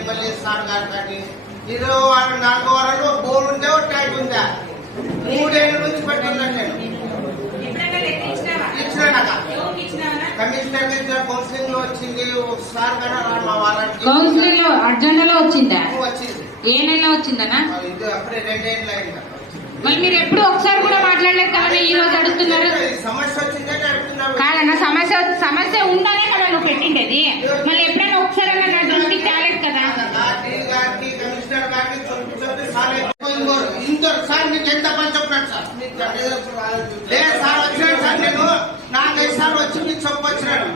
మళ్ళీ సార్ గారు కానీ ఇరవై వారం నాలుగో వారంలో బోర్డు ఉంటే ఒక ట్యాంక్ ఉందా? మూడేళ్ళ నుంచి పెట్టున్నాను నేను? కమిషనర్ కౌన్సిలింగ్లో వచ్చింది ఒకసారి కూడా రా మా వారానికి. కౌన్సిలింగ్లో అర్జెండాలో వచ్చిందా వచ్చింది. ఏ నెలలో వచ్చిందనా? ఇది అప్పుడే రెండేళ్ళు అయింది. మరి మీరు ఎప్పుడు ఒకసారి కూడా మాట్లాడలేదు కదా ఈ రోజు అడుగుతున్నారు. సమస్య వచ్చిందని అడుగుతున్నాను కాదన్న సమస్య సమస్య ఉందనే నువ్వు పెట్టిండేది. మళ్ళీ ఎప్పుడైనా ఒకసారి నా దృష్టికి తేలేదు కదా. గారికి సార్ అయిపోయిందోరు సార్ మీకు ఎంత పని చెప్పాడు సార్ లేదు సార్ వచ్చినాడు సార్ నేను నాలుగైదు సార్లు వచ్చి మీకు చెప్పొచ్చినాడు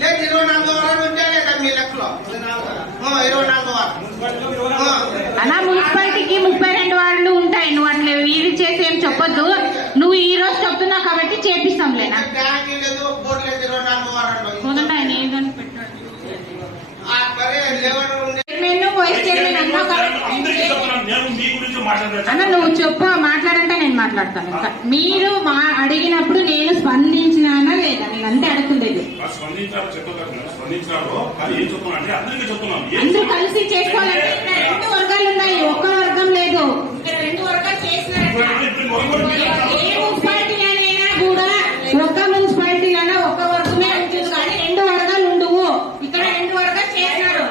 లేదు ఇరవై నాలుగో వారం ఉంటే లేదా మీ లెక్కలో ఆ, ఇరవై నాలుగో వారం మున్సిపాలిటీకి ముప్పై రెండు వార్డులు ఉంటాయి. నువ్వు అట్లా ఇది చేసి ఏం చెప్పొద్దు. నువ్వు ఈ రోజు చెప్తున్నావు కాబట్టి చేపిస్తాంలేనా ట్యాంక్ లేదు బోర్డు లేదు ఇరవై నాలుగో వారంలో మొదట ఆయన ఏదని పెట్టాడు ఆ పరే లెవెల్ ఉండే చైర్మన్ వైస్ చైర్మన్ అన్నావు అందరికీ కాబట్టి చెప్తున్నాను నేను మీ గురించి అన్న నువ్వు చెప్పు మాట్లాడంటే నేను మాట్లాడతాను. మీరు మా అడిగినప్పుడు నేను స్పందించినానా లేదా? నేను అంతే ఏం అందరూ కలిసి చేసుకోవాలంటే రెండు వర్గాలు ఉన్నాయి. ఒక్క వర్గం లేదు ఇక్కడ రెండు వర్గాలు చేసినారంట. ఇప్పుడు ఇప్పుడు ఒకరు మీరు ఏ మున్సిపాలిటీలైనా కూడా ఒక్క మున్సిపాలిటీలైనా ఒక్క వర్గమే ఉంటుంది కానీ రెండు వర్గాలు ఉండవు ఇక్కడ రెండు వర్గాలు చేసినారు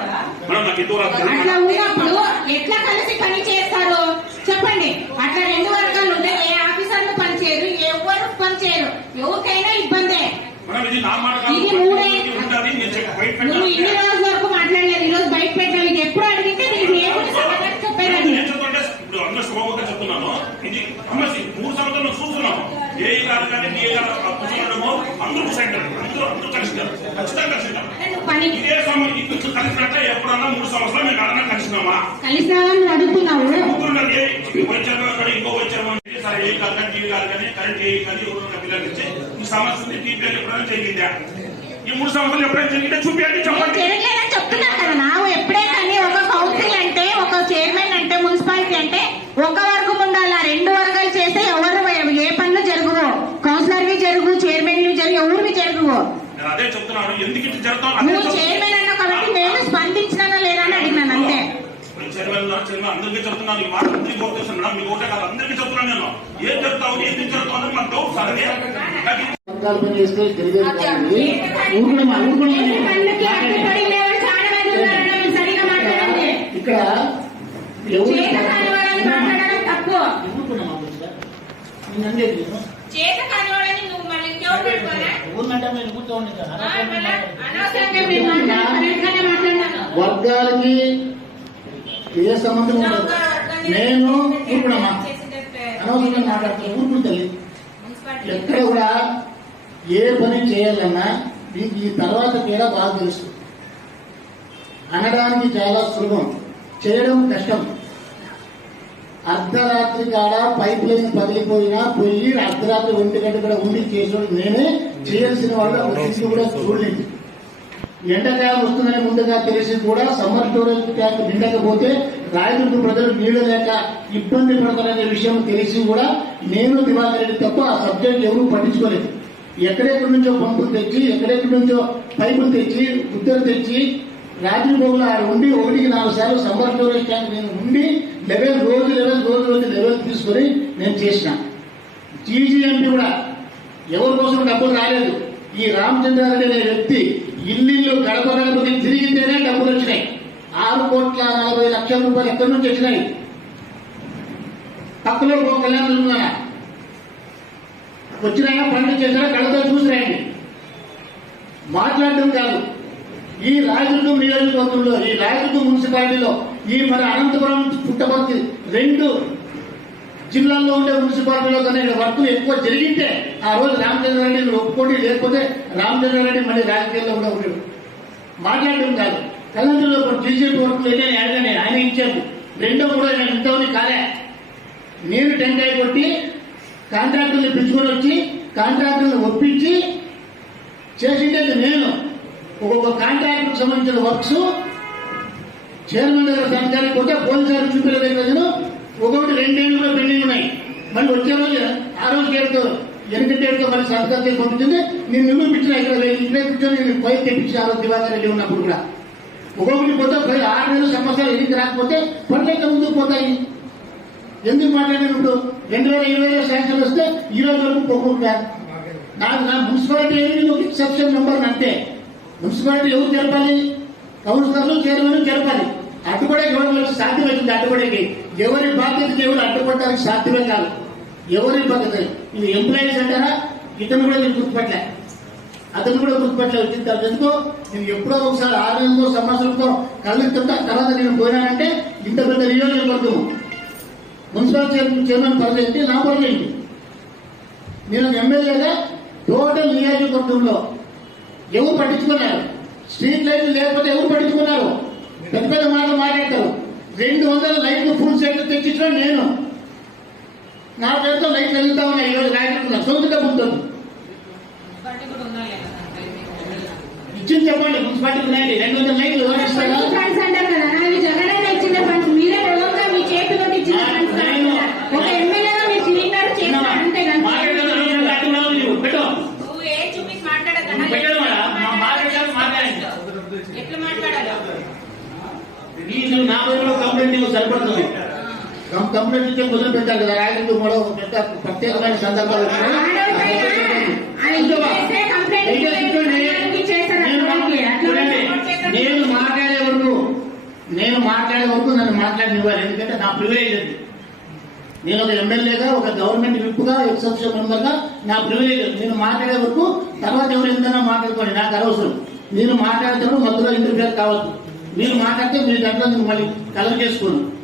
మేడం నాకు ఇంతవరకు అట్లా ఉన్నప్పుడు ఎట్లా కలిసి పని చేస్తారు చెప్పండి. అట్లా రెండు వర్గాలు ఉంటే ఏ ఆఫీసర్లు పని చేయరు ఎవరు పని చేయరు. ఎవరికైనా ఇబ్బందే. ఇది కాదు. మూడే. నువ్వు ఇన్ని. రోజుల వరకు మాట్లాడలేదు. ఈ రోజు బయట పెట్టాలి నీకు ఎప్పుడు అడిగితే నీకు ఏమిటి సమాధానం చెప్పేది సమస్య మూడు సంవత్సరాలు చూస్తున్నాము ఏ గారు కానీ ఏ గారు కూర్చున్నాము అందరూ సెంటర్ అందరూ అందరూ కలిసినారు ఖచ్చితంగా కలిసినారు నువ్వు పని. ఇదే సమయం కలిసినట్టే ఎప్పుడన్నా మూడు సంవత్సరాలు మేము అడన్నా కలిసినామా కలిసినావని నువ్వు అడుగుతున్నావు ముగ్గురున్నది వచ్చారు అక్కడ ఇంకో వచ్చాము అంటే సరే ఏ కాదు కానీ టీవీ కాదు కానీ కరెంట్ ఏ కానీ ఎవరు పిల్లలు ఇచ్చి ఈ సమస్య టీపీఎల్ ఎప్పుడైనా జరిగిందా ఈ మూడు సంవత్సరాలు ఎప్పుడైనా జరిగిందా చూపించండి చెప్పండి. చెప్తున్నా కదా ఎప్పుడే కానీ ఒక కౌన్సిల్ అంటే ఒక చైర్మన్ అంటే మున్సిపాలిటీ అంటే ఒక వర్గం ఉండాలి. రెండు వర్గాలు చేస్తే ఎవరు ఏ పనులు జరుగువు? కౌన్సిలర్వి జరుగు చైర్మన్లు జరుగు ఎవరివి జరుగువు నేను అదే చెప్తున్నాను. ఎందుకు జరుగుతాం. చైర్మన్ అన్నా కాబట్టి నేను స్పందించినానా లేదా అని అడిగినాను అంతే నేను చైర్మన్ చైర్మన్ అందరికీ చెప్తున్నాను ఈ మాట అందరికీ ఓటేస్తాను మేడం. మీకు ఓటే కాదు అందరికీ చెప్తున్నాను నేను. ఏం జరుగుతావు ఎందుకు జరుగుతావు అనేది మాకు డౌట్ సార్ ఇక్కడ చేత నువ్వు మళ్ళీ ఇంకెవరు పెట్టుకోరా? వర్గాలకి ఏ సంబంధం ఉండదు. నేను చేసేటట్టు అనవసరంగా మాట్లాడుతున్నా ఊరుకుని తల్లి. ఎక్కడ కూడా ఏ పని చేయాలన్నా మీకు ఈ తర్వాత తేడా బాగా తెలుసు. అనడానికి చాలా సులభం. చేయడం కష్టం. అర్ధరాత్రి కాడ పైప్ లైన్ పగిలిపోయినా పోయి అర్ధరాత్రి ఒంటి గంట కూడా ఉండి చేసేవాడు నేనే. చేయాల్సిన వాళ్ళు కూడా చూడలేదు. ఎండాకాలం వస్తుందని ముందుగా తెలిసి కూడా సమ్మర్ స్టోరేజ్ ట్యాంక్ నిండకపోతే రాయదుర్గ ప్రజలు నీళ్ళు లేక ఇబ్బంది పడతారనే విషయం తెలిసి కూడా నేను దివాకర్ రెడ్డి తప్ప ఆ సబ్జెక్ట్ ఎవరూ పట్టించుకోలేదు. ఎక్కడెక్కడి నుంచో పంపులు తెచ్చి ఎక్కడెక్కడి నుంచో పైపులు తెచ్చి ఉద్దరు తెచ్చి రాత్రిపోగులు ఆడ ఉండి ఒకటికి నాలుగు సార్లు సమ్మర్ స్టోరేజ్ ట్యాంక్ నేను ఉండి లెవెల్ రోజు లెవెల్ రోజు రోజు లెవెల్ తీసుకొని నేను చేసిన. టీజీఎంపీ కూడా ఎవరి కోసం డబ్బులు రాలేదు. ఈ రామచంద్రారెడ్డి అనే వ్యక్తి ఇల్లు గడప గడపకి తిరిగితేనే డబ్బులు వచ్చినాయి. ఆరు కోట్ల నలభై లక్షల రూపాయలు ఎక్కడి నుంచి వచ్చినాయి? పక్కలో ఒక కళ్యాణం ఉన్నాయా? వచ్చినాయా? పంట చేసినా కళ్ళతో చూసినాయండి. మాట్లాడడం కాదు. ఈ రాజుడు నియోజకవర్గంలో ఈ రాజుడు మున్సిపాలిటీలో ఈ మన అనంతపురం పుట్టపర్తి రెండు జిల్లాల్లో ఉండే మున్సిపాలిటీలో కానీ వర్కులు ఎక్కువ జరిగితే ఆ రోజు రామచంద్రారెడ్డి ఒప్పుకోండి లేకపోతే రామచంద్రారెడ్డి మళ్ళీ రాజకీయాల్లో కూడా ఉండేది మాట్లాడడం కాదు. కలంలో బీజేపీ వర్కులు అయితే అడగని ఆయన ఇచ్చారు రెండో కూడా నేను ఇంతవరకు కాలే. నేను టెంకాయ కొట్టి కాంట్రాక్టర్ని పిలుచుకొని వచ్చి కాంట్రాక్టర్ని ఒప్పించి చేసిండేది నేను. ఒక్కొక్క కాంట్రాక్టర్కి సంబంధించిన వర్క్స్ చైర్మన్ దగ్గర సంచారం పోతే పోలీసు చూపించే దగ్గర ఒకటి రెండేళ్ళు మళ్ళీ వచ్చే రోజు ఆ రోజు పేరుతో ఎనిమిది పేరుతో మళ్ళీ సంస్కృతి చేసి పంపించింది. నేను నిరూపించిన ఇక్కడ ఇక్కడే కూర్చొని నేను పై తెప్పించిన ఆ రోజు దివాకర్ రెడ్డి ఉన్నప్పుడు కూడా. ఒక్కొక్కటి పోతే పై ఆరు నెలలు సంవత్సరాలు ఎన్నిక రాకపోతే పనులు ముందుకు పోతాయి. ఎందుకు మాట్లాడాను ఇప్పుడు? రెండు వేల ఇరవై ఇరవైలో శాంక్షన్ వస్తే ఈ రోజు వరకు పోకుండా నాకు నా మున్సిపాలిటీ ఏమి ఒక ఎక్సెప్షన్ నెంబర్ అంతే మున్సిపాలిటీ ఎవరు జరపాలి కౌన్సిలర్లు చైర్మన్ జరపాలి అడ్డుపడే గవర్నమెంట్ సాధ్యమవుతుంది అడ్డుపడేకి. ఎవరి బాధ్యతకి ఎవరు అడ్డుపడడానికి సాధ్యమే కాదు. ఎవరి బాధ్యత ఇది ఎంప్లాయీస్ అంటారా? ఇతను కూడా నేను గుర్తుపెట్టలే. అతను కూడా గుర్తుపెట్టలే వచ్చిన తర్వాత ఎందుకో? నేను ఎప్పుడో ఒకసారి ఆరు నెలలకో సంవత్సరంతో కళ్ళెత్తుంటా తర్వాత నేను పోయినానంటే ఇంత పెద్ద నియోజకవర్గము. మున్సిపల్ చైర్మన్ చైర్మన్ పరిధి ఏంటి నా పరిధి ఏంటి నేను ఎమ్మెల్యేగా టోటల్ నియోజకవర్గంలో ఎవరు పట్టించుకున్నారు? స్ట్రీట్ లైట్లు లేకపోతే ఎవరు పట్టించుకున్నారు? పెద్ద పెద్ద మాటలు మాట్లాడతారు. రెండు వందల లైట్లు ఫుల్ సెట్ తెచ్చించిన నేను నా పేరుతో లైట్లు వెళ్తా ఉన్నాయి ఈరోజు రాయకుండా సొంత డబ్బు ఉంటుంది? ఇచ్చింది చెప్పండి మున్సిపాలిటీ ఉన్నాయండి రెండు వందల లైట్లు నా పేరులో కంప్లైంట్ సరిపడుతుంది. కంప్లైంట్ ఇచ్చే మొదలు పెట్టారు కదా రాయలకు కూడా ఒక పెద్ద ప్రత్యేకమైన సందర్భాలు నేను మాట్లాడే వరకు నేను మాట్లాడే వరకు నన్ను మాట్లాడనివ్వాలి. ఎందుకంటే నా ప్రివిలేజ్ అది. నేను ఒక ఎమ్మెల్యేగా ఒక గవర్నమెంట్ విప్పుగా ఎక్సెప్షన్ మెంబర్గా నా ప్రివిలేజ్. నేను మాట్లాడే వరకు తర్వాత ఎవరు ఎంతైనా మాట్లాడుకోండి నాకు అనవసరం. నేను మాట్లాడుతున్నప్పుడు మధ్యలో ఇంటర్ఫియర్ కావద్దు. మీరు మాట్లాడితే మీ నేను మళ్ళీ కలర్ చేసుకోను.